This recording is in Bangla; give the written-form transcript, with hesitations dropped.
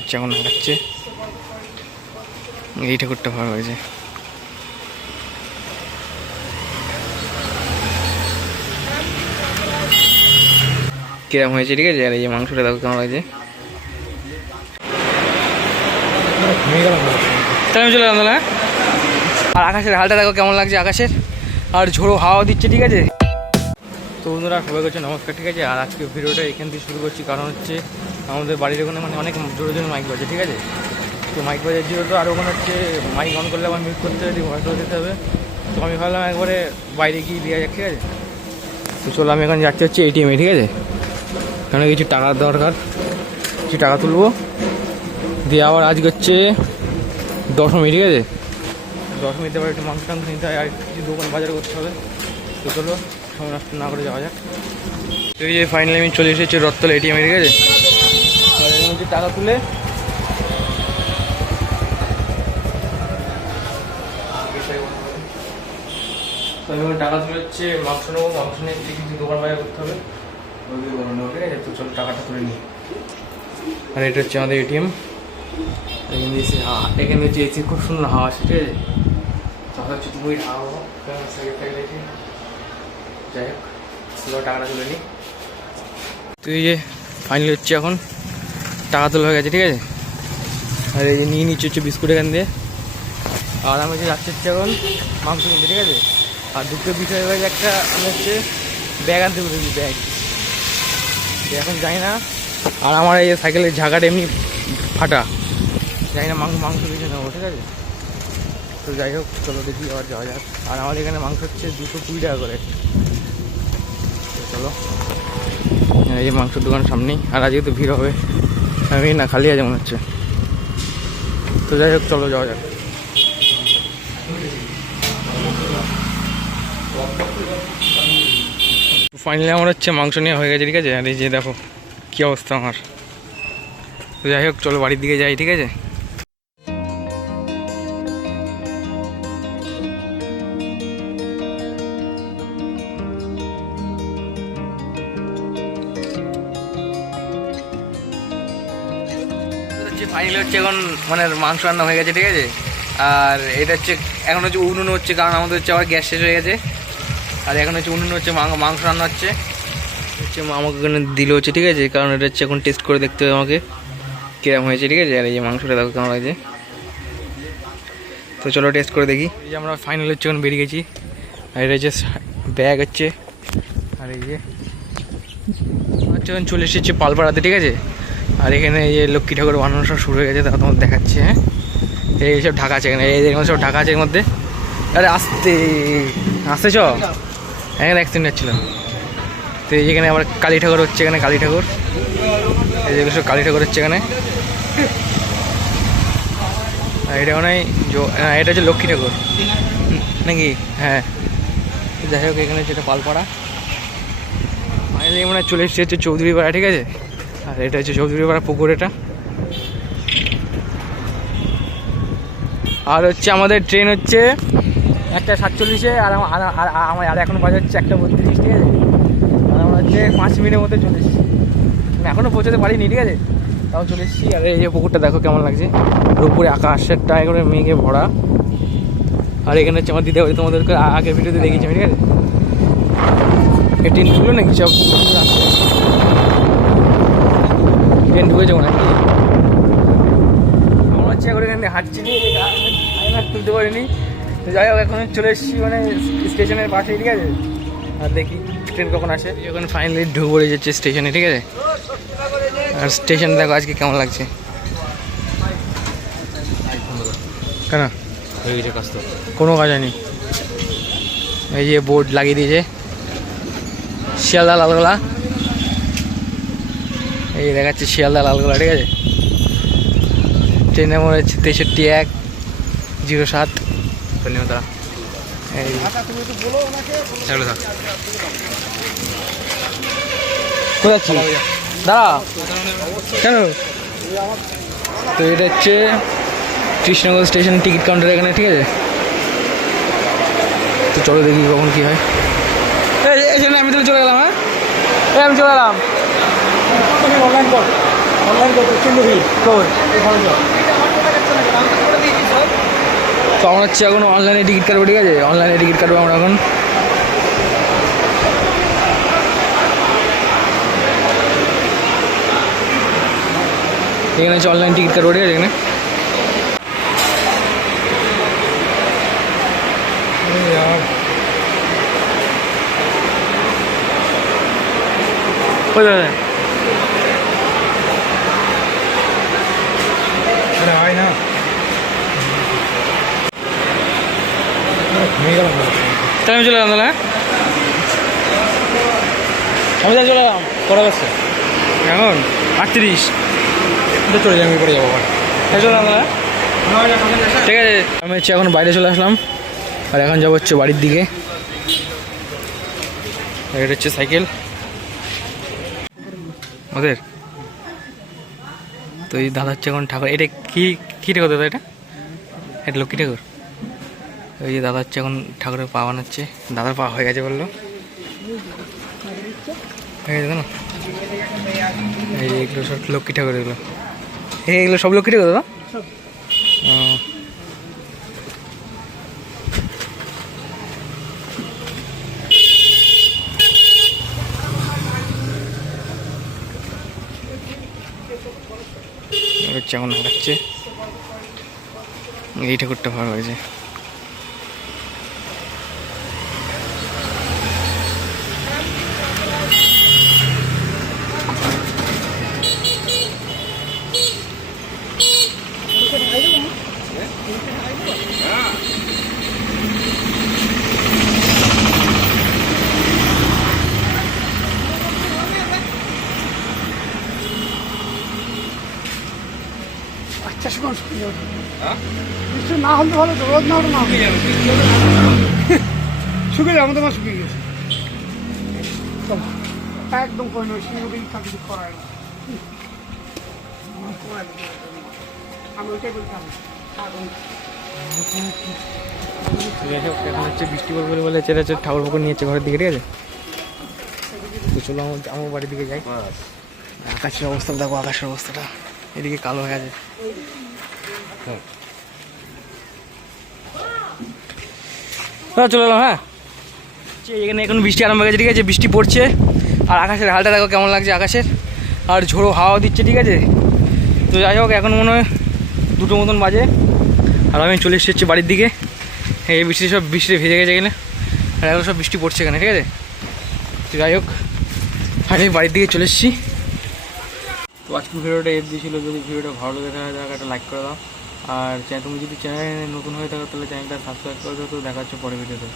হচ্ছে, এখন হাঁটাচ্ছে। এই ঠাকুরটা ভালো হয়েছে। কিরম হয়েছে, ঠিক আছে। আর এই যে মাংসটা দেখো কেমন লাগছে। তাহলে আমি চলে গেলাম তাহলে। আর আকাশের হালটা দেখো কেমন লাগছে আকাশের, আর ঝোড়ো হাওয়া দিচ্ছে, ঠিক আছে। তো বন্ধুরা সবাই করছে নমস্কার, ঠিক আছে। আর আজকে ভিডিওটা এখান থেকে শুরু করছি, কারণ হচ্ছে আমাদের বাড়ির ওখানে মানে অনেক জোরে জোরে মাইক বাজে, ঠিক আছে। তো মাইক বাজার যেহেতু, আর ওখানে হচ্ছে মাইক অন করলে আমার মিউট করতে হবে, ভয়েস দিতে হবে। তো আমি ভাবলাম একবারে বাইরে গিয়ে দেওয়া যাক, ঠিক আছে। তো চলো আমি এখন যাচ্ছি হচ্ছে এটিএমে, ঠিক আছে। কারণ কিছু টাকার দরকার, কিছু টাকা তুলবো দিয়ে আবার আজকে হচ্ছে দশমী, ঠিক আছে। দশমীতে আবার একটু মাংস টাংস নিতে হয়, আর কিছু দোকান বাজার করতে হবে। তো চলো সময় নষ্ট না করে যাওয়া যাক। তো এই যে ফাইনালি আমি চলে এসেছি রথতলা এটিএমে, ঠিক আছে। আর এর মধ্যে টাকা তুলে টাকা তুলে হচ্ছে মাংস নেবো, মাংস নিয়ে কিছু দোকান বাজার করতে হবে, ঠিক আছে। তো চলো টাকাটা তুলে নিই। আর এটা হচ্ছে আমাদের এটিএম। এখানে হচ্ছে এসি, খুব সুন্দর হাওয়া আসে, ঠিক আছে। তাহলে হচ্ছে তুমি হাওয়া যাই হোক, চলো টাকাটা তুলে নিই। তো এই যে ফাইনালি হচ্ছে এখন টাকা তোলা হয়ে গেছে, ঠিক আছে। আর এই যে নিয়ে নিচ্ছে হচ্ছে বিস্কুট এখান দিয়ে। আর আমি হচ্ছে যাচ্ছি হচ্ছে এখন মাংস কিনতে, ঠিক আছে। আর দুটো বিষয় হয়ে একটা, আমি হচ্ছে ব্যাগ আনতে বলেছি, ব্যাগ এখন যাই না। আর আমার এই সাইকেলের ঝাঁকাটা এমনি ফাটা, যাই না মাংস কিছু নেবো, ঠিক আছে। তো যাই হোক চলো দেখি আবার যাওয়া যাক। আর আমাদের এখানে মাংস হচ্ছে 220 টাকা করে। তো চলো, এই যে মাংসের দোকান সামনেই। আর আজকে তো ভিড় হবে, আমি না খালি আছে মনে হচ্ছে। তো যাই হোক চলো যাওয়া যাক। ফাইনালি আমার হচ্ছে মাংস নেওয়া হয়ে গেছে, ঠিক আছে। আর এই যে দেখো কী অবস্থা আমার। তো যাই হোক চলো বাড়ির দিকে যাই, ঠিক আছে। ফাইনালি হচ্ছে এখন মানে মাংস রান্না হয়ে গেছে, ঠিক আছে। আর এটা হচ্ছে এখন হচ্ছে উনুন হচ্ছে, কারণ আমাদের হচ্ছে আবার গ্যাস শেষ হয়ে গেছে। আর এখন হচ্ছে উনুন হচ্ছে মাংস রান্না হচ্ছে আমাকে এখানে দিল হচ্ছে, ঠিক আছে। কারণ এটা হচ্ছে এখন টেস্ট করে দেখতে হবে আমাকে কিরম হয়েছে, ঠিক আছে। আর এই যে মাংসটা দেখো কেমন লাগছে। তো চলো টেস্ট করে দেখি। এই যে আমরা ফাইনাল হচ্ছে এখন বেরিয়ে গেছি। আর এটা হচ্ছে ব্যাগ হচ্ছে। আর এই যে হচ্ছে এখন চলে এসেছে পালপাড়াতে, ঠিক আছে। আর এখানে এই যে লক্ষ্মী ঠাকুর বানানো সব শুরু হয়ে গেছে, তা তোমার দেখাচ্ছে। হ্যাঁ, এইসব ঢাকা আছে এখানে, এই সব ঢাকা আছে এর মধ্যে। আরে আসতে চ, এখানে অ্যাক্সিডেন্ট হচ্ছিল। তো এই যেখানে আবার কালী ঠাকুর হচ্ছে, এখানে কালী ঠাকুর, এই যেগুলো সব কালী ঠাকুর হচ্ছে এখানে। আর এটা মানে এটা হচ্ছে লক্ষ্মী ঠাকুর নাকি, হ্যাঁ। যাই হোক এখানে হচ্ছে এটা পালপাড়া। ফাইনালি মানে চলে এসেছে হচ্ছে চৌধুরী পাড়া, ঠিক আছে। আর এটা হচ্ছে চৌধুরী পাড়া পুকুর এটা। আর হচ্ছে আমাদের ট্রেন হচ্ছে 1:47-এ, আর আমার আর এখন বাজে হচ্ছে 1:32, ঠিক আছে। আর আমরা হচ্ছে 5 মিনিটের মধ্যে চলে এসেছি। আমি এখনও পৌঁছাতে পারিনি, ঠিক আছে, তাও চলে এসেছি। আর এই যে পুকুরটা দেখো কেমন লাগছে, আর উপরে আকাশটা করে মেঘে ভরা। আর এখানে হচ্ছে আমার দিদি বাড়ি, তোমাদেরকে আগের ভিডিওতে দেখেছি আমি, ঠিক আছে। এই ট্রেন ঢুকলো নাকি, সব ট্রেন ঢুকেছে মনে হয়। আমরা হচ্ছে এখন এখানে হাঁটছি, তুলতে পারিনি। তো যাই হোক এখন চলে এসেছি মানে স্টেশনের পাশে, ঠিক আছে। আর দেখি ট্রেন কখন আসে। এখন ফাইনালি ঢুকে পড়ে যাচ্ছে স্টেশনে, ঠিক আছে। আর স্টেশন দেখো আজকে কেমন লাগছে। কেন হয়ে গেছে কাজ? তো কোনো কাজ হয়নি। এই যে বোর্ড লাগিয়ে দিয়েছে শিয়ালদা লালগোলা, এই দেখাচ্ছে শিয়ালদা লালগোলা, ঠিক আছে। ট্রেন নম্বর হচ্ছে 63-107। ধন্যবাদ। এই কোথায় দাঁড়া কেন? তো এটা হচ্ছে কৃষ্ণনগর স্টেশন টিকিট কাউন্টার এখানে, ঠিক আছে। তো চলো দেখি কখন কী হয়। আমি তাহলে চলে গেলাম। হ্যাঁ আমি চলে গেলাম। অনলাইন করতে প্রচণ্ড ভিড়। তো আমরা হচ্ছে এখন অনলাইনে টিকিট কাটবো, ঠিক আছে? অনলাইনে টিকিট কাটবো আমরা এখন। এখানে হচ্ছে অনলাইন টিকিট কাটবো, ঠিক আছে? এখানে ওই দাদা হয় না, তাহলে আমি চলে এলাম। তাহলে আমি তাই চলে এলাম। কটা বাজছে? এখন 38 চলে যাই, আমি পরে যাবো আবার। তাই চলে এলাম। তাহলে ঠিক আছে, আমি হচ্ছে এখন বাইরে চলে আসলাম আর এখন যাবো হচ্ছে বাড়ির দিকে। এটা হচ্ছে সাইকেল ওদের। তো এই দাদা হচ্ছে এখন ঠাকুর, এটা কী ঠাকুর দাদা? এটা লক্ষ্মী ঠাকুর। ওই যে দাদা হচ্ছে এখন ঠাকুরের পা বানাচ্ছে। দাদার পা হয়ে গেছে বললো, হয়ে গেছে না? এই এগুলো সব লক্ষ্মী ঠাকুর, এগুলো এগুলো সব লক্ষ্মী ঠাকুর দাদা। ও হচ্ছে এখন হাঁটাচ্ছে। এই ঠাকুরটা ভালো হয়েছে। আচ্ছা শুনুন, বৃষ্টি না হলে ভালো তো, রোদ না হলে না শুকিয়ে যাবে। আমাদের মা শুকিয়ে গেছে একদম। কোনো কিছু করায় না, আমি ওইটাই বলতাম। এখন হচ্ছে বৃষ্টি পড়বে বলে চেরা হচ্ছে ঠাকুর পুকুর নিয়েছে ঘরের দিকে, ঠিক আছে? তো চলো আমার বাড়ির দিকে যাই। আকাশের অবস্থা দেখো, আকাশের অবস্থাটা এদিকে কালো হয়ে আছে। চলে এলাম। হ্যাঁ, এখানে এখন বৃষ্টি আরম্ভ হয়ে গেছে, ঠিক আছে? বৃষ্টি পড়ছে আর আকাশের হালটা দেখো কেমন লাগছে আকাশের, আর ঝোড়ো হাওয়া দিচ্ছে, ঠিক আছে? তো যাই হোক, এখন মনে হয় 2টো মতন বাজে আর আমি চলে এসেছি হচ্ছে বাড়ির দিকে। এই বৃষ্টি সব বৃষ্টি ভেজে গেছে এখানে, আর এখন সব বৃষ্টি পড়ছে এখানে, ঠিক আছে? তো যাই হোক, আমি বাড়ির দিকে চলে এসেছি। তো আজকের ভিডিওটা এফ দিয়েছিল। যদি ভিডিওটা ভালো লেগে থাকে একটা লাইক করে দাও, আর তুমি যদি চ্যানেলে নতুন হয়ে থাকো তাহলে চ্যানেলটা সাবস্ক্রাইব করে দাও। তো দেখা হচ্ছে পরের ভিডিওতে।